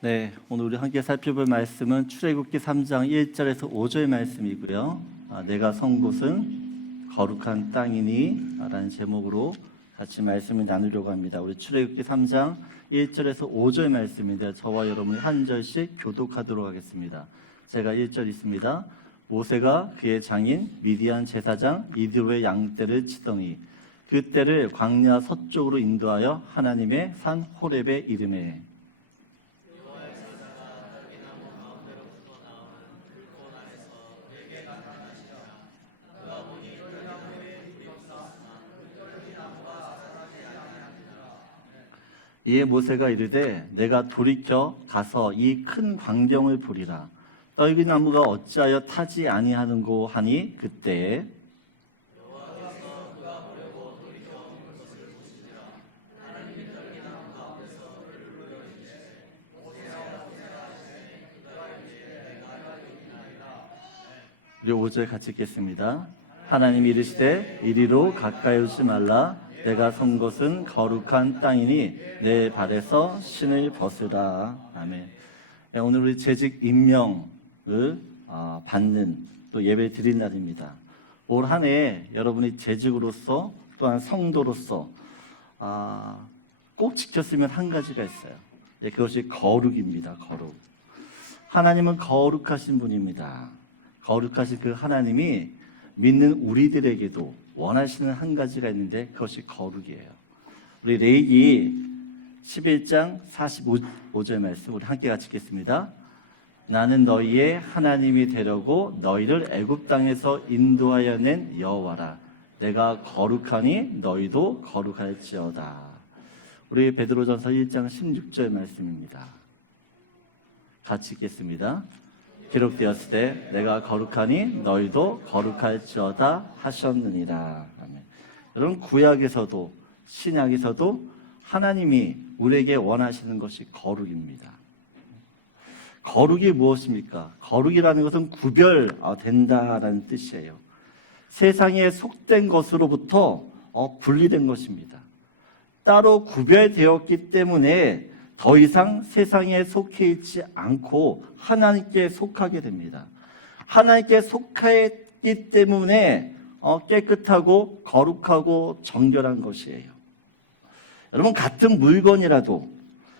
네, 오늘 우리 함께 살펴볼 말씀은 출애굽기 3장 1절에서 5절 말씀이고요. 내가 선 곳은 거룩한 땅이니 라는 제목으로 같이 말씀을 나누려고 합니다. 우리 출애굽기 3장 1절에서 5절 말씀인데 저와 여러분이 한 절씩 교독하도록 하겠습니다. 제가 1절 있습니다. 모세가 그의 장인 미디안 제사장 이드로의 양떼를 치더니 그 떼를 광야 서쪽으로 인도하여 하나님의 산 호렙에 이르매. 이에 모세가 이르되 내가 돌이켜 가서 이 큰 광경을 보리라. 떨기나무가 어찌하여 타지 아니하는고 하니 그때에 우리 5절 같이 읽겠습니다. 하나님이 이르시되 이리로 가까이 오지 말라. 내가 선 곳은 거룩한 땅이니 내 발에서 신을 벗으라. 아멘. 오늘 우리 재직 임명을 받는 또 예배 드린 날입니다. 올 한 해 여러분이 재직으로서 또한 성도로서 꼭 지켰으면 한 가지가 있어요. 그것이 거룩입니다. 거룩. 하나님은 거룩하신 분입니다. 거룩하신 그 하나님이 믿는 우리들에게도 원하시는 한 가지가 있는데 그것이 거룩이에요. 우리 레위기 11장 45절 말씀 우리 함께 같이 읽겠습니다. 나는 너희의 하나님이 되려고 너희를 애굽 땅에서 인도하여 낸 여호와라. 내가 거룩하니 너희도 거룩할지어다. 우리 베드로전서 1장 16절 말씀입니다. 같이 읽겠습니다. 기록되었을 때 내가 거룩하니 너희도 거룩할지어다 하셨느니라. 아멘. 여러분 구약에서도 신약에서도 하나님이 우리에게 원하시는 것이 거룩입니다. 거룩이 무엇입니까? 거룩이라는 것은 구별된다라는 뜻이에요. 세상에 속된 것으로부터 분리된 것입니다. 따로 구별되었기 때문에 더 이상 세상에 속해 있지 않고 하나님께 속하게 됩니다. 하나님께 속하기 때문에 깨끗하고 거룩하고 정결한 것이에요. 여러분 같은 물건이라도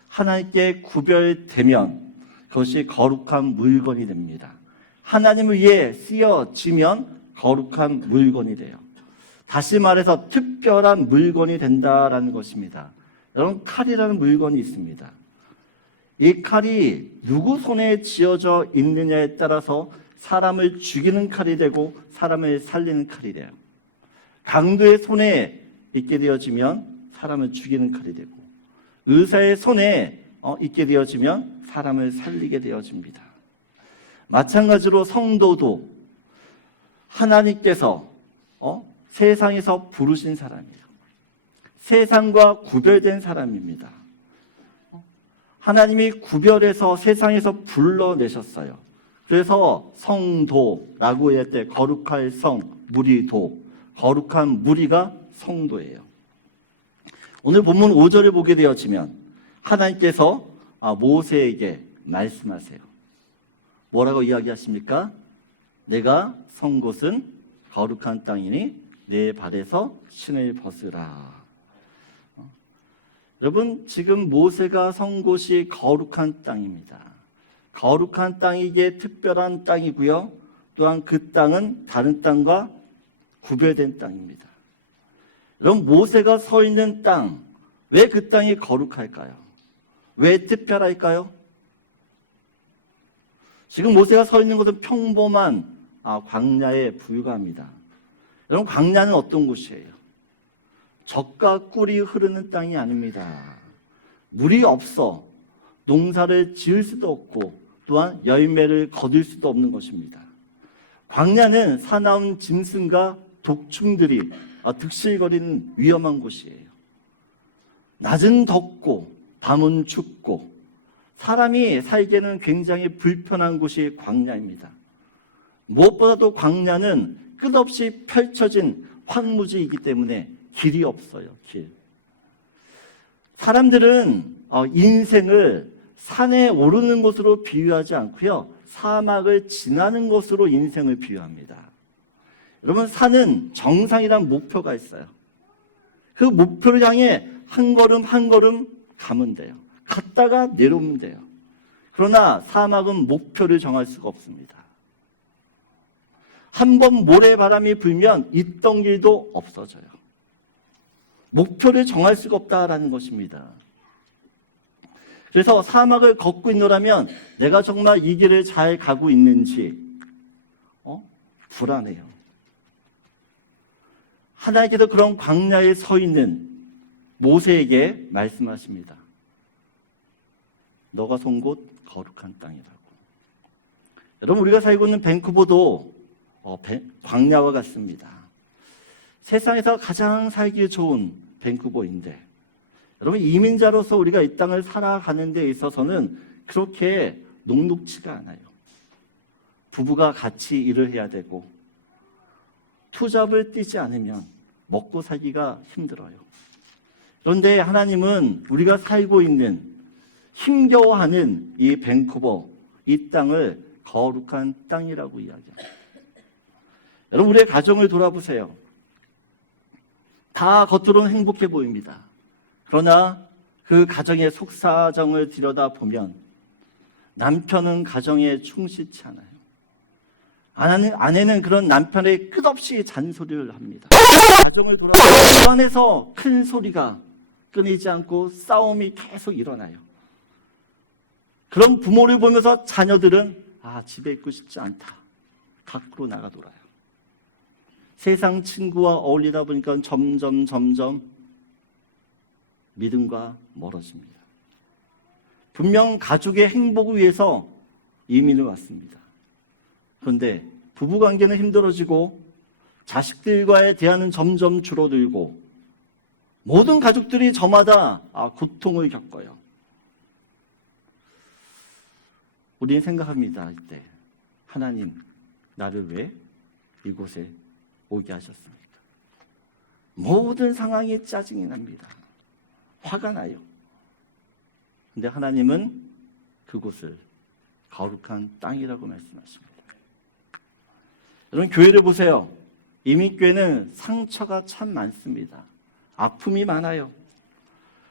하나님께 구별되면 그것이 거룩한 물건이 됩니다. 하나님을 위해 쓰여지면 거룩한 물건이 돼요. 다시 말해서 특별한 물건이 된다라는 것입니다. 여러분 칼이라는 물건이 있습니다. 이 칼이 누구 손에 쥐어져 있느냐에 따라서 사람을 죽이는 칼이 되고 사람을 살리는 칼이 돼요. 강도의 손에 있게 되어지면 사람을 죽이는 칼이 되고 의사의 손에 있게 되어지면 사람을 살리게 되어집니다. 마찬가지로 성도도 하나님께서 세상에서 부르신 사람이에요. 세상과 구별된 사람입니다. 하나님이 구별해서 세상에서 불러내셨어요. 그래서 성도라고 할 때 거룩할 성, 무리도, 거룩한 무리가 성도예요. 오늘 본문 5절을 보게 되어지면 하나님께서 모세에게 말씀하세요. 뭐라고 이야기하십니까? 내가 선 곳은 거룩한 땅이니 내 발에서 신을 벗으라. 여러분 지금 모세가 선 곳이 거룩한 땅입니다. 거룩한 땅이기에 특별한 땅이고요. 또한 그 땅은 다른 땅과 구별된 땅입니다. 여러분 모세가 서 있는 땅, 왜 그 땅이 거룩할까요? 왜 특별할까요? 지금 모세가 서 있는 곳은 평범한 광야에 불과합니다. 여러분 광야는 어떤 곳이에요? 젖과 꿀이 흐르는 땅이 아닙니다. 물이 없어 농사를 지을 수도 없고 또한 열매를 거둘 수도 없는 것입니다. 광야는 사나운 짐승과 독충들이 득실거리는 위험한 곳이에요. 낮은 덥고 밤은 춥고 사람이 살기에는 굉장히 불편한 곳이 광야입니다. 무엇보다도 광야는 끝없이 펼쳐진 황무지이기 때문에 길이 없어요. 길. 사람들은 인생을 산에 오르는 것으로 비유하지 않고요, 사막을 지나는 것으로 인생을 비유합니다. 여러분, 산은 정상이란 목표가 있어요. 그 목표를 향해 한 걸음 한 걸음 가면 돼요. 갔다가 내려오면 돼요. 그러나 사막은 목표를 정할 수가 없습니다. 한번 모래바람이 불면 있던 길도 없어져요. 목표를 정할 수가 없다라는 것입니다. 그래서 사막을 걷고 있노라면 내가 정말 이 길을 잘 가고 있는지 불안해요. 하나님께서 그런 광야에 서 있는 모세에게 말씀하십니다. 너가 선 곳 거룩한 땅이라고. 여러분, 우리가 살고 있는 밴쿠버도 광야와 같습니다. 세상에서 가장 살기 좋은 밴쿠버인데, 여러분, 이민자로서 우리가 이 땅을 살아가는 데 있어서는 그렇게 녹록지가 않아요. 부부가 같이 일을 해야 되고 투잡을 뛰지 않으면 먹고 살기가 힘들어요. 그런데 하나님은 우리가 살고 있는 힘겨워하는 이 밴쿠버, 이 땅을 거룩한 땅이라고 이야기합니다. 여러분, 우리의 가정을 돌아보세요. 다 겉으로는 행복해 보입니다. 그러나 그 가정의 속사정을 들여다보면 남편은 가정에 충실치 않아요. 아내는 그런 남편의 끝없이 잔소리를 합니다. 가정을 돌아보면 그 안에서 큰 소리가 끊이지 않고 싸움이 계속 일어나요. 그런 부모를 보면서 자녀들은 집에 있고 싶지 않다, 밖으로 나가 놀아요. 세상 친구와 어울리다 보니까 점점 믿음과 멀어집니다. 분명 가족의 행복을 위해서 이민을 왔습니다. 그런데 부부관계는 힘들어지고 자식들과의 대화는 점점 줄어들고 모든 가족들이 저마다 고통을 겪어요. 우리는 생각합니다. 이때 하나님, 나를 왜 이곳에 오게 하셨습니까? 모든 상황이 짜증이 납니다. 화가 나요. 근데 하나님은 그곳을 거룩한 땅이라고 말씀하십니다. 여러분, 교회를 보세요. 이민교회는 상처가 참 많습니다. 아픔이 많아요.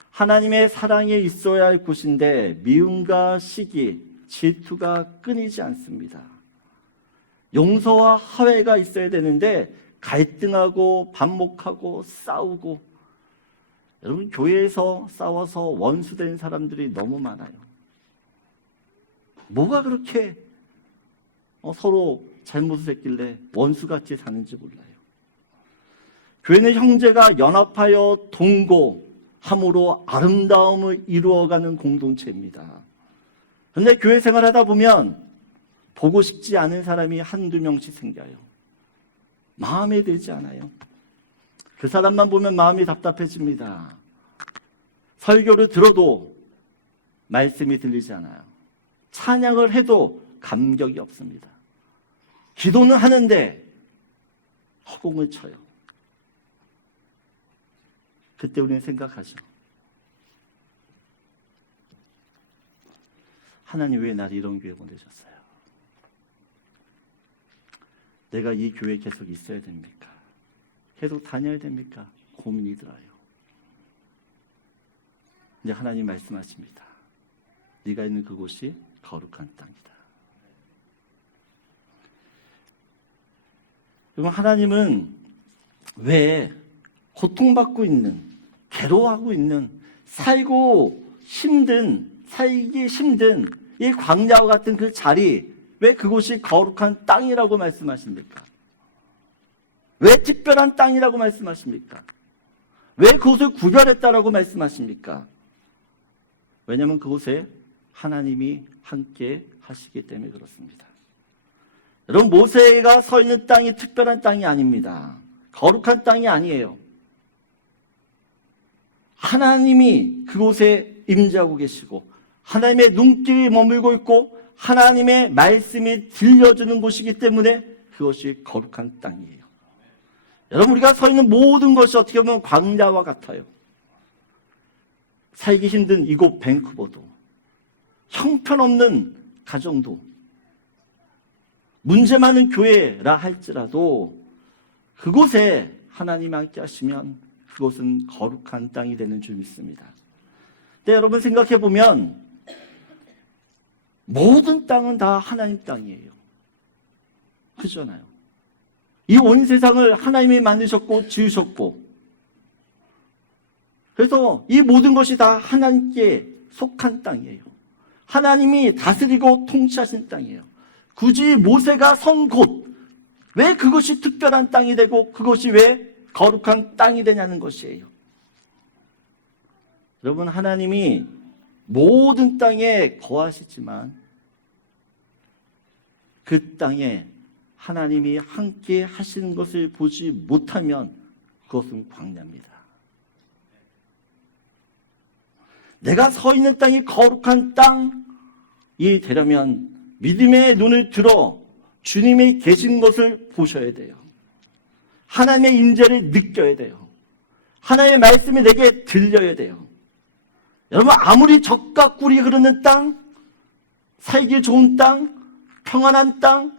하나님의 사랑이 있어야 할 곳인데 미움과 시기, 질투가 끊이지 않습니다. 용서와 화해가 있어야 되는데 갈등하고 반목하고 싸우고, 여러분, 교회에서 싸워서 원수된 사람들이 너무 많아요. 뭐가 그렇게 서로 잘못을 했길래 원수같이 사는지 몰라요. 교회는 형제가 연합하여 동거함으로 아름다움을 이루어가는 공동체입니다. 그런데 교회 생활하다 보면 보고 싶지 않은 사람이 한두 명씩 생겨요. 마음에 들지 않아요. 그 사람만 보면 마음이 답답해집니다. 설교를 들어도 말씀이 들리지 않아요. 찬양을 해도 감격이 없습니다. 기도는 하는데 허공을 쳐요. 그때 우리는 생각하죠. 하나님, 왜 나를 이런 교회에 보내셨어요? 내가 이 교회에 계속 있어야 됩니까? 계속 다녀야 됩니까? 고민이 들어요. 근데 하나님 말씀하십니다. 네가 있는 그곳이 거룩한 땅이다. 그럼 하나님은 왜 고통받고 있는, 괴로워하고 있는, 살기 힘든 이 광야와 같은 그 자리, 왜 그곳이 거룩한 땅이라고 말씀하십니까? 왜 특별한 땅이라고 말씀하십니까? 왜 그곳을 구별했다라고 말씀하십니까? 왜냐하면 그곳에 하나님이 함께 하시기 때문에 그렇습니다. 여러분, 모세가 서 있는 땅이 특별한 땅이 아닙니다. 거룩한 땅이 아니에요. 하나님이 그곳에 임재하고 계시고 하나님의 눈길이 머물고 있고 하나님의 말씀이 들려주는 곳이기 때문에 그것이 거룩한 땅이에요. 여러분, 우리가 서 있는 모든 것이 어떻게 보면 광야와 같아요. 살기 힘든 이곳 밴쿠버도 형편없는 가정도, 문제 많은 교회라 할지라도 그곳에 하나님 함께 하시면 그곳은 거룩한 땅이 되는 줄 믿습니다. 근데 여러분 생각해 보면 모든 땅은 다 하나님 땅이에요. 그렇잖아요. 이 온 세상을 하나님이 만드셨고 지으셨고, 그래서 이 모든 것이 다 하나님께 속한 땅이에요. 하나님이 다스리고 통치하신 땅이에요. 굳이 모세가 선 곳, 왜 그것이 특별한 땅이 되고 그것이 왜 거룩한 땅이 되냐는 것이에요. 여러분, 하나님이 모든 땅에 거하시지만 그 땅에 하나님이 함께 하시는 것을 보지 못하면 그것은 광야입니다. 내가 서 있는 땅이 거룩한 땅이 되려면 믿음의 눈을 들어 주님이 계신 것을 보셔야 돼요. 하나님의 임재를 느껴야 돼요. 하나님의 말씀이 내게 들려야 돼요. 여러분, 아무리 젖과 꿀이 흐르는 땅, 살기 좋은 땅, 평안한 땅,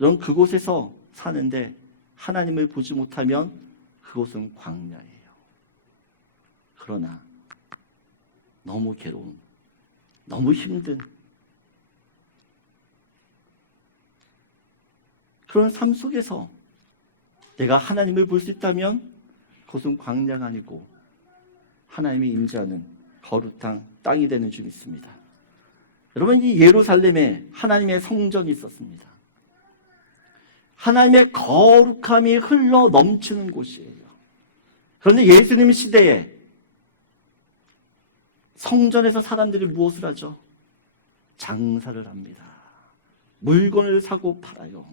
여러분 그곳에서 사는데 하나님을 보지 못하면 그곳은 광야예요. 그러나 너무 괴로운, 너무 힘든 그런 삶 속에서 내가 하나님을 볼 수 있다면 그것은 광야가 아니고 하나님이 임재하는 거룩한 땅이 되는 줄 믿습니다. 여러분, 이 예루살렘에 하나님의 성전이 있었습니다. 하나님의 거룩함이 흘러 넘치는 곳이에요. 그런데 예수님 시대에 성전에서 사람들이 무엇을 하죠? 장사를 합니다. 물건을 사고 팔아요.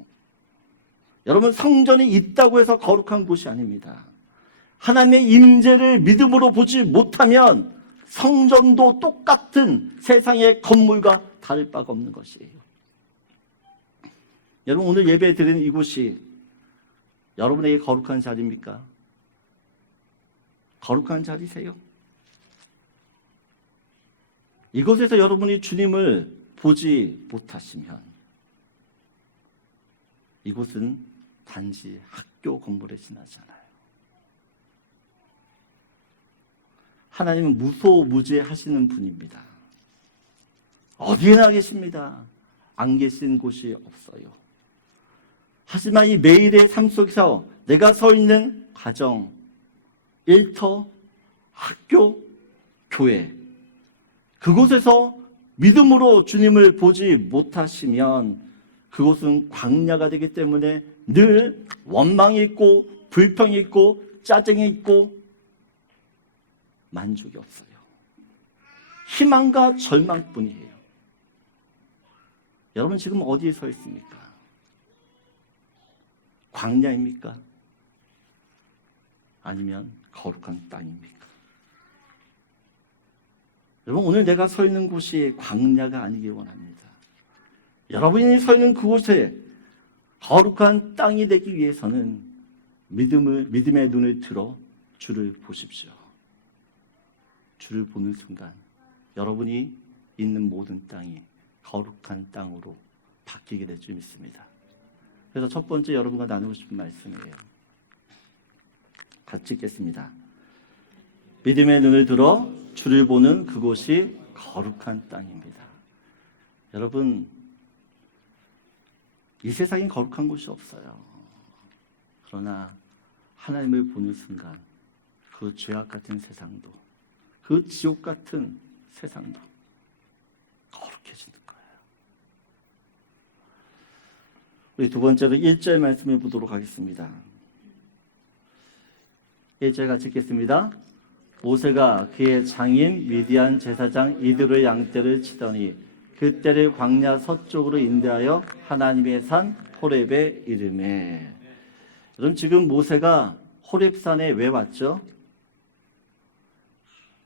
여러분, 성전이 있다고 해서 거룩한 곳이 아닙니다. 하나님의 임재를 믿음으로 보지 못하면 성전도 똑같은 세상의 건물과 다를 바가 없는 것이에요. 여러분, 오늘 예배 드리는 이곳이 여러분에게 거룩한 자리입니까? 거룩한 자리세요? 이곳에서 여러분이 주님을 보지 못하시면 이곳은 단지 학교 건물에 지나잖아요. 하나님은 무소무제하시는 분입니다. 어디에나 계십니다. 안 계신 곳이 없어요. 하지만 이 매일의 삶 속에서 내가 서 있는 가정, 일터, 학교, 교회, 그곳에서 믿음으로 주님을 보지 못하시면 그곳은 광야가 되기 때문에 늘 원망이 있고 불평이 있고 짜증이 있고 만족이 없어요. 희망과 절망뿐이에요. 여러분, 지금 어디에 서 있습니까? 광야입니까? 아니면 거룩한 땅입니까? 여러분, 오늘 내가 서 있는 곳이 광야가 아니길 원합니다. 여러분이 서 있는 그곳에 거룩한 땅이 되기 위해서는 믿음의 눈을 들어 주를 보십시오. 주를 보는 순간 여러분이 있는 모든 땅이 거룩한 땅으로 바뀌게 될 줄 믿습니다. 그래서 첫 번째 여러분과 나누고 싶은 말씀이에요. 같이 읽겠습니다. 믿음의 눈을 들어 주를 보는 그곳이 거룩한 땅입니다. 여러분, 이 세상엔 거룩한 곳이 없어요. 그러나 하나님을 보는 순간 그 죄악 같은 세상도, 그 지옥 같은 세상도 거룩해지는 거예요. 우리 두 번째로 1절 말씀을 보도록 하겠습니다. 1절 같이 읽겠습니다. 모세가 그의 장인 미디안 제사장 이드로의 양떼를 치더니 그 떼를 광야 서쪽으로 인도하여 하나님의 산 호렙에 이르매. 여러분, 지금 모세가 호렙산에 왜 왔죠?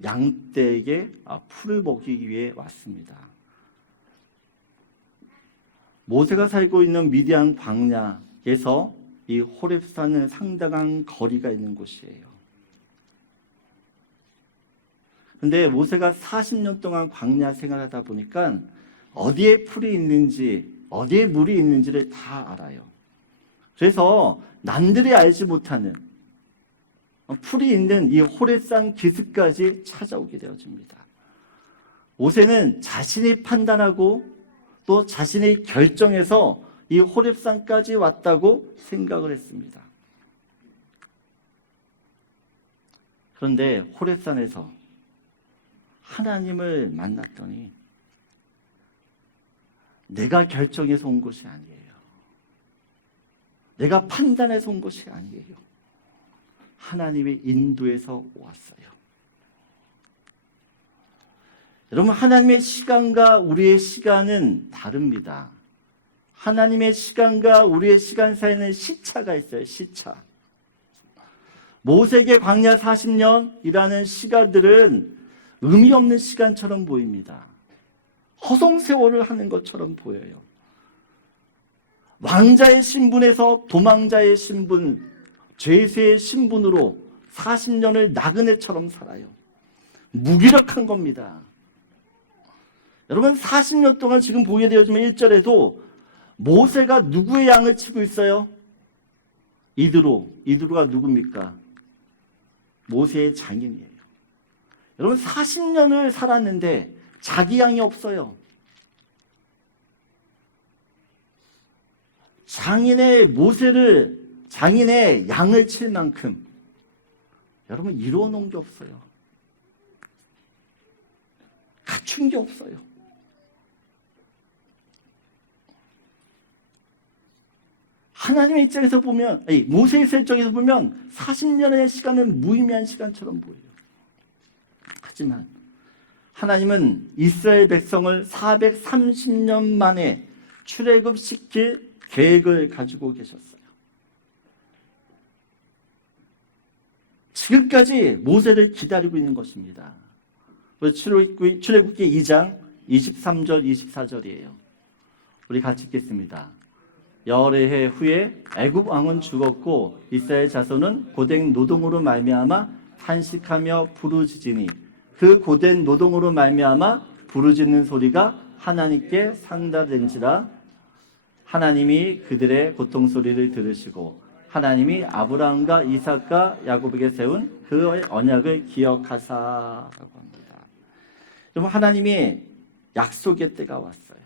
양떼에게 풀을 먹이기 위해 왔습니다. 모세가 살고 있는 미디안 광야에서 이 호렙산은 상당한 거리가 있는 곳이에요. 근데 모세가 40년 동안 광야 생활하다 보니까 어디에 풀이 있는지, 어디에 물이 있는지를 다 알아요. 그래서 남들이 알지 못하는 풀이 있는 이 호렙산 기슭까지 찾아오게 되어집니다. 모세는 자신이 판단하고 또 자신의 결정에서 이 호렙산까지 왔다고 생각을 했습니다. 그런데 호렙산에서 하나님을 만났더니 내가 결정해서 온 것이 아니에요. 내가 판단해서 온 것이 아니에요. 하나님의 인도에서 왔어요. 여러분, 하나님의 시간과 우리의 시간은 다릅니다. 하나님의 시간과 우리의 시간 사이에는 시차가 있어요. 시차. 모세에게 광야 40년이라는 시간들은 의미 없는 시간처럼 보입니다. 허송세월을 하는 것처럼 보여요. 왕자의 신분에서 도망자의 신분, 죄수의 신분으로 40년을 나그네처럼 살아요. 무기력한 겁니다. 여러분, 40년 동안 지금 보게 되어지면 1절에도 모세가 누구의 양을 치고 있어요? 이드로가 누굽니까? 모세의 장인이에요. 여러분, 40년을 살았는데 자기 양이 없어요. 장인의 양을 칠 만큼 여러분 이루어 놓은 게 없어요. 갖춘 게 없어요. 하나님의 입장에서 보면, 모세의 입장에서 보면 40년의 시간은 무의미한 시간처럼 보여요. 하지만 하나님은 이스라엘 백성을 430년 만에 출애굽시킬 계획을 가지고 계셨어요. 지금까지 모세를 기다리고 있는 것입니다. 출애굽기 2장 23절 24절이에요. 우리 같이 읽겠습니다. 열의 해 후에 애굽 왕은 죽었고 이스라엘 자손은 고된 노동으로 말미암아 탄식하며 부르짖으니 그 고된 노동으로 말미암아 부르짖는 소리가 하나님께 상달된지라. 하나님이 그들의 고통 소리를 들으시고 하나님이 아브라함과 이삭과 야곱에게 세운 그의 언약을 기억하사라고 합니다. 여러분, 하나님이 약속의 때가 왔어요.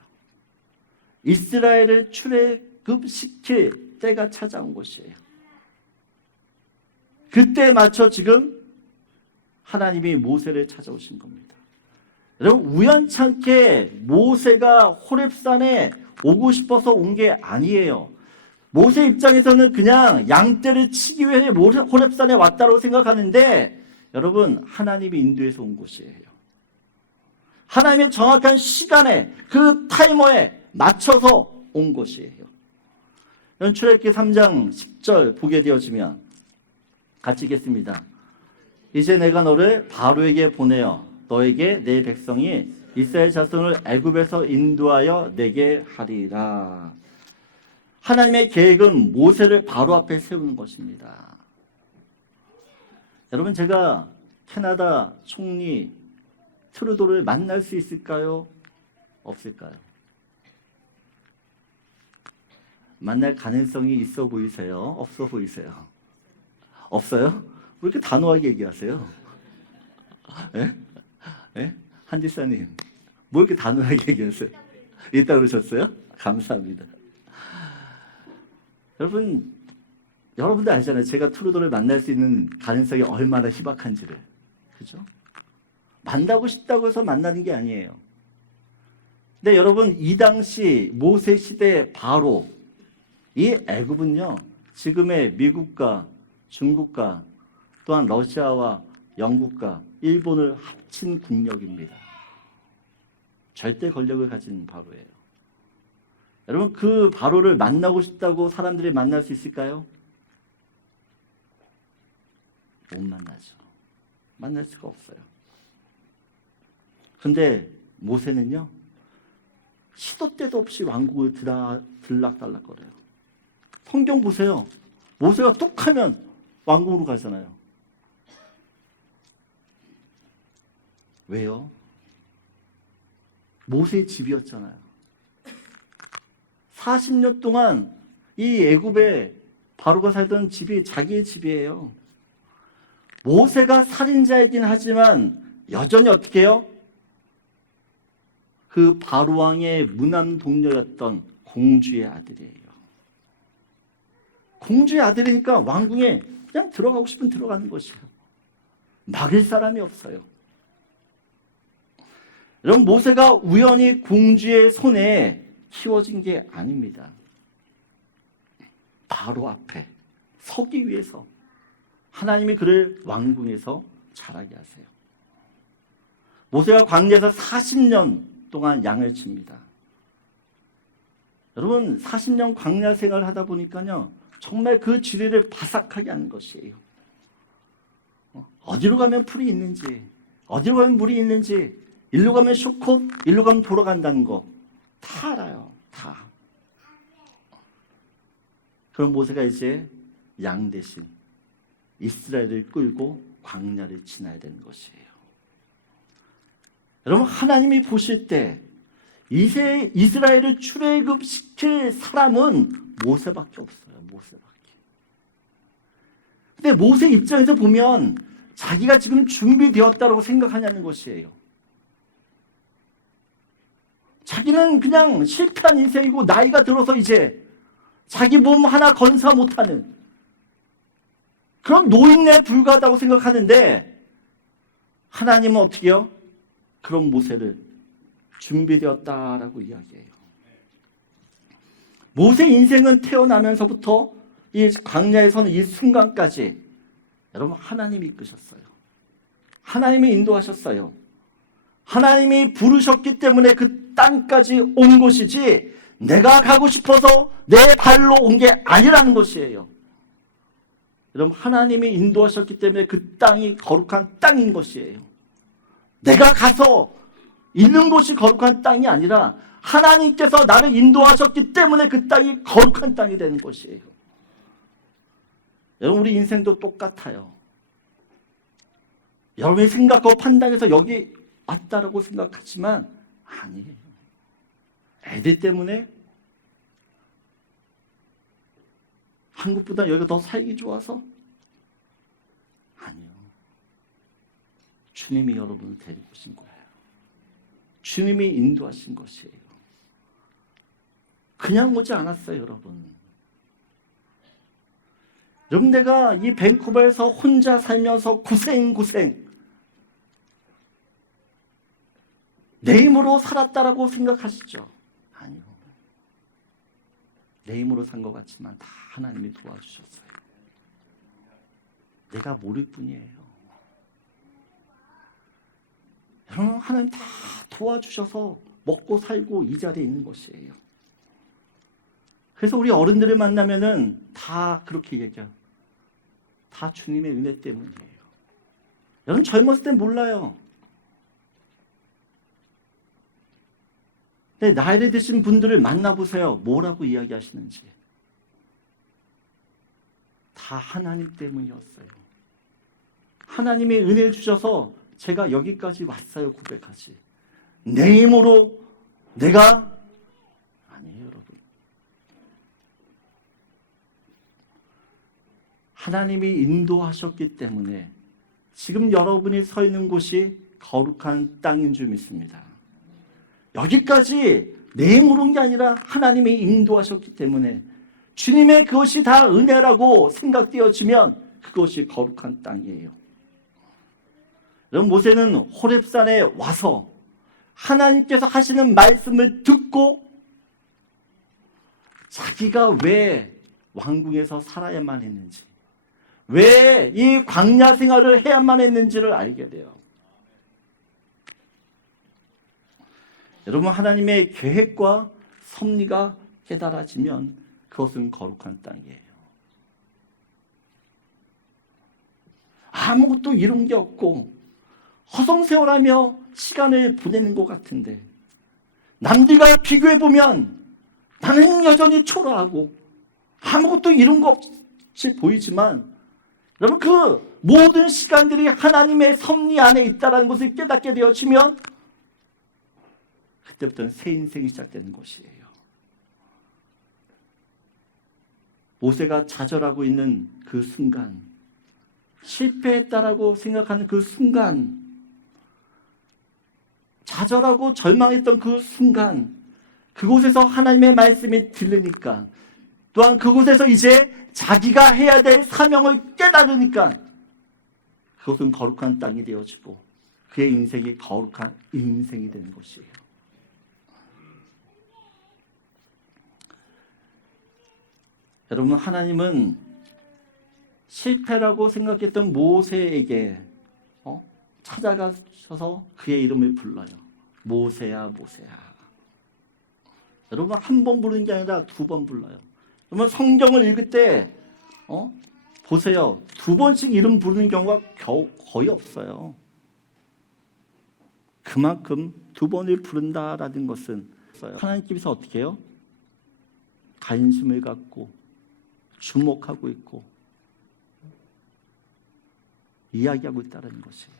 이스라엘을 출애굽시킬 때가 찾아온 것이에요. 그때에 맞춰 지금 하나님이 모세를 찾아오신 겁니다. 여러분, 우연찮게 모세가 호렙산에 오고 싶어서 온 게 아니에요. 모세 입장에서는 그냥 양떼를 치기 위해 호렙산에 왔다고 생각하는데 여러분, 하나님이 인도해서 온 곳이에요. 하나님의 정확한 시간에 그 타이머에 맞춰서 온 것이에요. 출애굽기 3장 10절 보게 되어지면 같이 읽겠습니다. 이제 내가 너를 바로에게 보내어 너에게 내 백성이 이스라엘 자손을 애굽에서 인도하여 내게 하리라. 하나님의 계획은 모세를 바로 앞에 세우는 것입니다. 여러분, 제가 캐나다 총리 트루도를 만날 수 있을까요? 없을까요? 만날 가능성이 있어 보이세요? 없어 보이세요? 없어요? 왜 이렇게 단호하게 얘기하세요? 예? 예? 한지사님, 뭐 이렇게 단호하게 얘기하세요? 있다 그러셨어요? 감사합니다. 여러분들 알잖아요. 제가 트루도를 만날 수 있는 가능성이 얼마나 희박한지를. 그죠? 만나고 싶다고 해서 만나는 게 아니에요. 근데 여러분, 이 당시 모세 시대 바로 이 애굽은요, 지금의 미국과 중국과 또한 러시아와 영국과 일본을 합친 국력입니다. 절대 권력을 가진 바로예요. 여러분, 그 바로를 만나고 싶다고 사람들이 만날 수 있을까요? 못 만나죠. 만날 수가 없어요. 근데 모세는요, 시도 때도 없이 왕국을 들락달락거려요. 성경 보세요. 모세가 뚝 하면 왕국으로 가잖아요. 왜요? 모세의 집이었잖아요. 40년 동안 이 애굽에 바로가 살던 집이 자기의 집이에요. 모세가 살인자이긴 하지만 여전히 어떻게 해요? 그 바로왕의 무남 동료였던 공주의 아들이에요. 공주의 아들이니까 왕궁에 그냥 들어가고 싶으면 들어가는 것이에요. 막을 사람이 없어요. 여러분, 모세가 우연히 공주의 손에 키워진 게 아닙니다. 바로 앞에 서기 위해서 하나님이 그를 왕궁에서 자라게 하세요. 모세가 광야에서 40년 동안 양을 칩니다. 여러분, 40년 광야 생활을 하다 보니까요, 정말 그 지리를 바삭하게 하는 것이에요. 어디로 가면 풀이 있는지, 어디로 가면 물이 있는지, 일로 가면 쇼컷, 일로 가면 돌아간다는 거 다 알아요. 다. 그럼 모세가 이제 양 대신 이스라엘을 끌고 광야를 지나야 되는 것이에요. 여러분, 하나님이 보실 때 이스라엘을 출애굽시킬 사람은 모세밖에 없어요. 모세밖에. 근데 모세 입장에서 보면 자기가 지금 준비되었다고 생각하냐는 것이에요. 자기는 그냥 실패한 인생이고 나이가 들어서 이제 자기 몸 하나 건사 못하는 그런 노인네에 불과하다고 생각하는데 하나님은 어떻게 해요? 그런 모세를 준비되었다라고 이야기해요. 모세 인생은 태어나면서부터 이 광야에서는 이 순간까지 여러분 하나님이 이끄셨어요. 하나님이 인도하셨어요. 하나님이 부르셨기 때문에 그 땅까지 온 것이지 내가 가고 싶어서 내 발로 온 게 아니라는 것이에요. 여러분, 하나님이 인도하셨기 때문에 그 땅이 거룩한 땅인 것이에요. 내가 가서 있는 곳이 거룩한 땅이 아니라 하나님께서 나를 인도하셨기 때문에 그 땅이 거룩한 땅이 되는 것이에요. 여러분, 우리 인생도 똑같아요. 여러분이 생각하고 판단해서 여기 왔다라고 생각하지만 아니에요. 애들 때문에 한국보다 여기가 더 살기 좋아서? 아니요. 주님이 여러분을 데리고 오신 거예요. 주님이 인도하신 것이에요. 그냥 오지 않았어요, 여러분. 여러분, 내가 이 밴쿠버에서 혼자 살면서 고생 내 힘으로 살았다라고 생각하시죠? 아니요. 내 힘으로 산 것 같지만 다 하나님이 도와주셨어요. 내가 모를 뿐이에요. 여러분, 하나님 다 도와주셔서 먹고 살고 이 자리에 있는 것이에요. 그래서 우리 어른들을 만나면은 다 그렇게 얘기해요. 다 주님의 은혜 때문이에요. 여러분, 젊었을 땐 몰라요. 근데 나이를 드신 분들을 만나보세요. 뭐라고 이야기하시는지. 다 하나님 때문이었어요. 하나님이 은혜를 주셔서 제가 여기까지 왔어요. 고백하지. 내 힘으로 내가 아니에요, 여러분. 하나님이 인도하셨기 때문에 지금 여러분이 서 있는 곳이 거룩한 땅인 줄 믿습니다. 여기까지 내 힘으로 온 게 아니라 하나님이 인도하셨기 때문에 주님의 그것이 다 은혜라고 생각되어지면 그것이 거룩한 땅이에요. 여러분, 모세는 호렙산에 와서 하나님께서 하시는 말씀을 듣고 자기가 왜 왕궁에서 살아야만 했는지, 왜 이 광야 생활을 해야만 했는지를 알게 돼요. 여러분, 하나님의 계획과 섭리가 깨달아지면 그것은 거룩한 땅이에요. 아무것도 이룬 게 없고 허송세월하며 시간을 보내는 것 같은데 남들과 비교해보면 나는 여전히 초라하고 아무것도 이룬 것 없이 보이지만 여러분, 그 모든 시간들이 하나님의 섭리 안에 있다는 것을 깨닫게 되어지면 그때부터는 새 인생이 시작되는 것이에요. 모세가 좌절하고 있는 그 순간, 실패했다라고 생각하는 그 순간, 좌절하고 절망했던 그 순간, 그곳에서 하나님의 말씀이 들리니까, 또한 그곳에서 이제 자기가 해야 될 사명을 깨달으니까 그것은 거룩한 땅이 되어지고 그의 인생이 거룩한 인생이 되는 것이에요. 여러분, 하나님은 실패라고 생각했던 모세에게 찾아가셔서 그의 이름을 불러요. 모세야, 모세야. 여러분, 한 번 부르는 게 아니라 두 번 불러요. 여러분, 성경을 읽을 때 보세요. 두 번씩 이름 부르는 경우가 거의 없어요. 그만큼 두 번을 부른다라는 것은 하나님께서 어떻게 해요? 관심을 갖고 주목하고 있고 이야기하고 있다는 것이에요.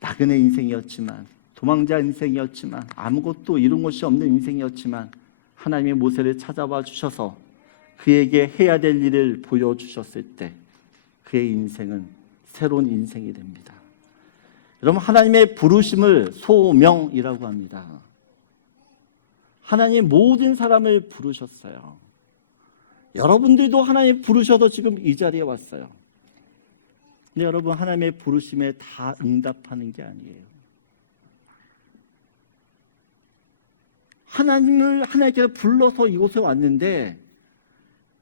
나그네 인생이었지만, 도망자 인생이었지만, 아무것도 이룬 것이 없는 인생이었지만 하나님의 모세를 찾아와 주셔서 그에게 해야 될 일을 보여주셨을 때 그의 인생은 새로운 인생이 됩니다. 여러분, 하나님의 부르심을 소명이라고 합니다. 하나님 모든 사람을 부르셨어요. 여러분들도 하나님 부르셔서 지금 이 자리에 왔어요. 근데 여러분, 하나님의 부르심에 다 응답하는 게 아니에요. 하나님께서 불러서 이곳에 왔는데,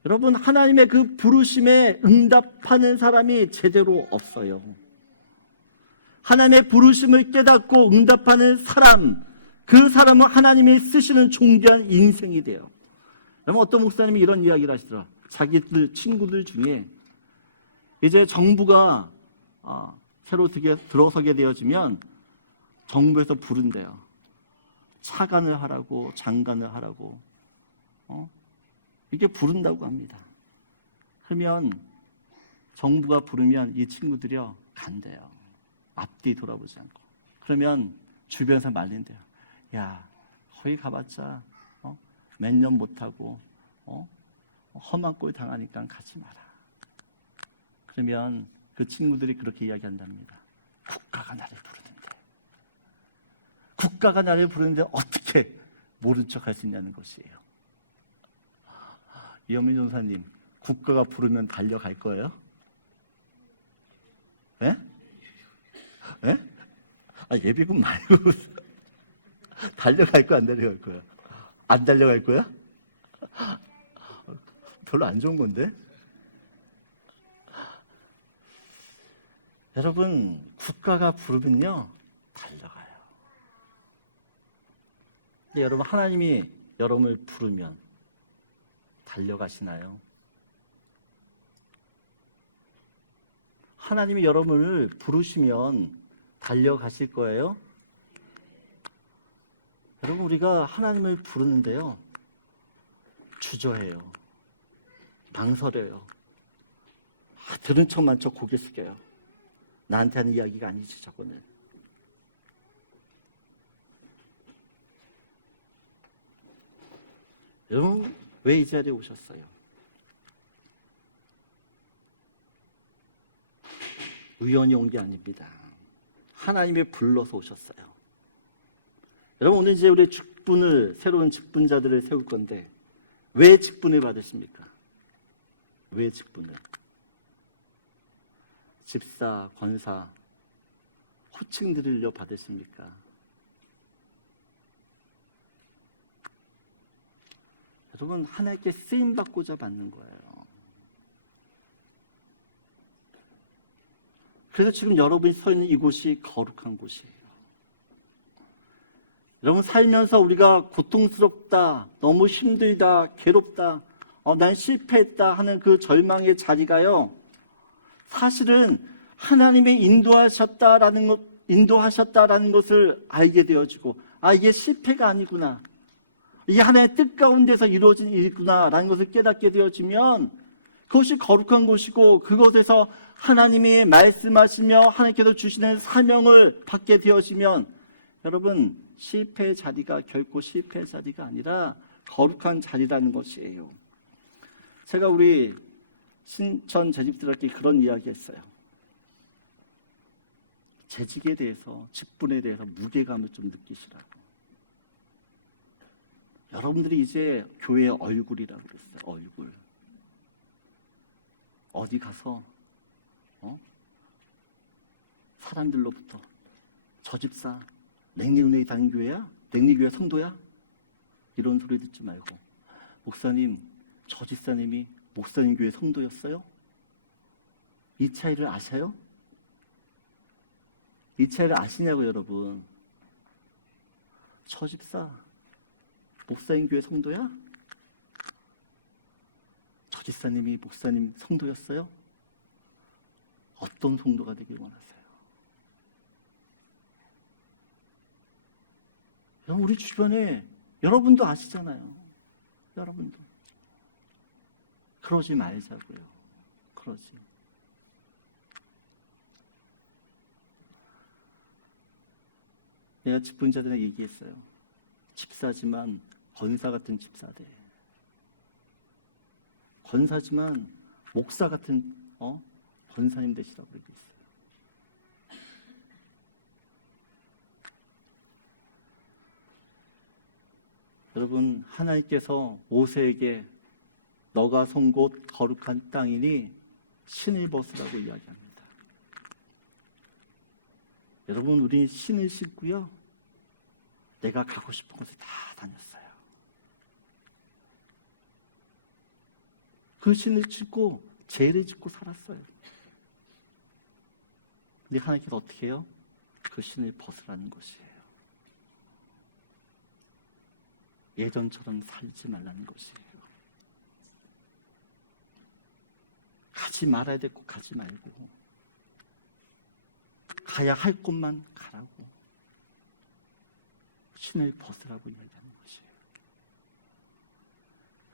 여러분, 하나님의 그 부르심에 응답하는 사람이 제대로 없어요. 하나님의 부르심을 깨닫고 응답하는 사람, 그 사람은 하나님이 쓰시는 존귀한 인생이 돼요. 여러분, 어떤 목사님이 이런 이야기를 하시더라. 자기들 친구들 중에 이제 정부가 새로 들어서게 되어지면 정부에서 부른대요. 차관을 하라고, 장관을 하라고, 이게 부른다고 합니다. 그러면 정부가 부르면 이 친구들이요 간대요. 앞뒤 돌아보지 않고. 그러면 주변에서 말린대요. 야, 거기 가봤자 몇 년 못하고 험한 꼴 당하니까 가지 마라. 그러면 그 친구들이 그렇게 이야기한답니다. 국가가 나를 부르는데, 국가가 나를 부르는데 어떻게 모른 척 할 수 있냐는 것이에요. 이현민 전사님, 국가가 부르면 달려갈 거예요? 예? 예? 예비군 말고 달려갈 거야, 안 달려갈 거야? 안 달려갈 거야? 별로 안 좋은 건데? 여러분, 국가가 부르면요 달려가요. 근데 여러분, 하나님이 여러분을 부르면 달려가시나요? 하나님이 여러분을 부르시면 달려가실 거예요? 여러분, 우리가 하나님을 부르는데요 주저해요. 망설여요. 들은 척만 척 고개 숙여요. 나한테 하는 이야기가 아니지 저거는. 여러분, 왜 이 자리에 오셨어요? 우연히 온 게 아닙니다. 하나님이 불러서 오셨어요. 여러분, 오늘 이제 우리 새로운 직분자들을 세울 건데, 왜 직분을 받으십니까? 왜 직분을? 집사, 권사, 호칭 들으려 받으십니까? 여러분, 하나님께 쓰임받고자 받는 거예요. 그래서 지금 여러분이 서 있는 이곳이 거룩한 곳이에요. 여러분, 살면서 우리가 고통스럽다, 너무 힘들다, 괴롭다, 난 실패했다 하는 그 절망의 자리가요, 사실은 하나님이 인도하셨다라는 것을 알게 되어지고, 이게 실패가 아니구나. 이게 하나님의 뜻 가운데서 이루어진 일이구나라는 것을 깨닫게 되어지면 그것이 거룩한 곳이고 그곳에서 하나님이 말씀하시며 하나님께서 주시는 사명을 받게 되어지면 여러분 실패의 자리가 결코 실패의 자리가 아니라 거룩한 자리라는 것이에요. 제가 우리 신천 재직들에게 그런 이야기 했어요. 재직에 대해서, 직분에 대해서 무게감을 좀 느끼시라고. 여러분들이 이제 교회의 얼굴이라고 그랬어요. 얼굴. 어디 가서 사람들로부터 저 집사 냉리은혜의 다닌교회야? 냉리교회 성도야? 이런 소리 듣지 말고 목사님, 저 집사님이 목사님 교회 성도였어요? 이 차이를 아셔요? 이 차이를 아시냐고 여러분. 저 집사 목사님 교회 성도야? 저 집사님이 목사님 성도였어요? 어떤 성도가 되길 원하세요? 우리 주변에 여러분도 아시잖아요. 여러분도. 그러지 말자고요. 그러지. 내가 직분자들에게 얘기했어요. 집사지만 권사 같은 집사돼. 권사지만 목사 같은 권사님 되시라고 그러고 있어요. 여러분, 하나님께서 모세에게 너가 선 곳 거룩한 땅이니 신을 벗으라고 이야기합니다. 여러분, 우리 신을 신고요. 내가 가고 싶은 곳에 다 다녔어요. 그 신을 신고 죄를 짓고 살았어요. 근데 하나님께서 어떻게 해요? 그 신을 벗으라는 것이에요. 예전처럼 살지 말라는 것이에요. 가지 말아야 될 곳 가지 말고 가야 할 곳만 가라고 신을 벗으라고 이야기하는 것이에요.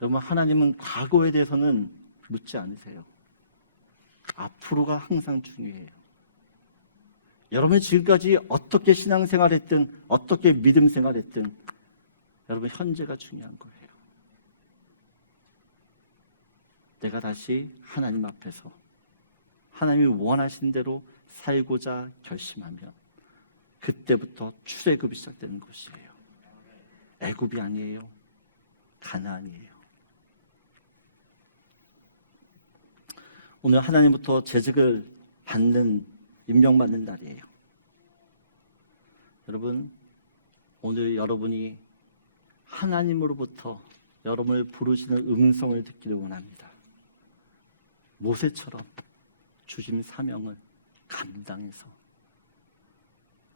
여러분, 하나님은 과거에 대해서는 묻지 않으세요. 앞으로가 항상 중요해요. 여러분이 지금까지 어떻게 신앙생활했든 어떻게 믿음 생활했든 여러분 현재가 중요한 거예요. 내가 다시 하나님 앞에서 하나님이 원하신 대로 살고자 결심하면 그때부터 출애굽이 시작되는 것이에요. 애굽이 아니에요. 가나안이에요. 오늘 하나님부터 재직을 받는, 임명받는 날이에요. 여러분, 오늘 여러분이 하나님으로부터 여러분을 부르시는 음성을 듣기를 원합니다. 모세처럼 주신 사명을 감당해서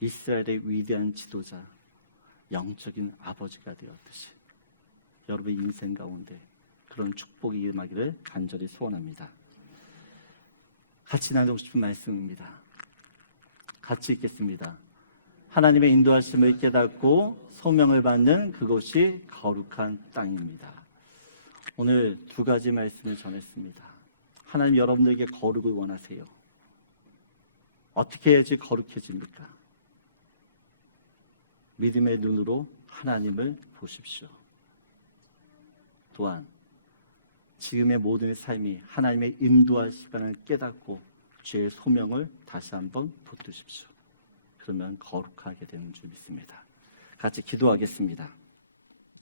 이스라엘의 위대한 지도자, 영적인 아버지가 되었듯이 여러분의 인생 가운데 그런 축복이 임하기를 간절히 소원합니다. 같이 나누고 싶은 말씀입니다. 같이 읽겠습니다. 하나님의 인도하심을 깨닫고 소명을 받는 그곳이 거룩한 땅입니다. 오늘 두 가지 말씀을 전했습니다. 하나님 여러분들에게 거룩을 원하세요. 어떻게 해야지 거룩해집니까? 믿음의 눈으로 하나님을 보십시오. 또한 지금의 모든 삶이 하나님의 인도할 시간을 깨닫고 죄의 소명을 다시 한번 붙드십시오. 그러면 거룩하게 되는 줄 믿습니다. 같이 기도하겠습니다.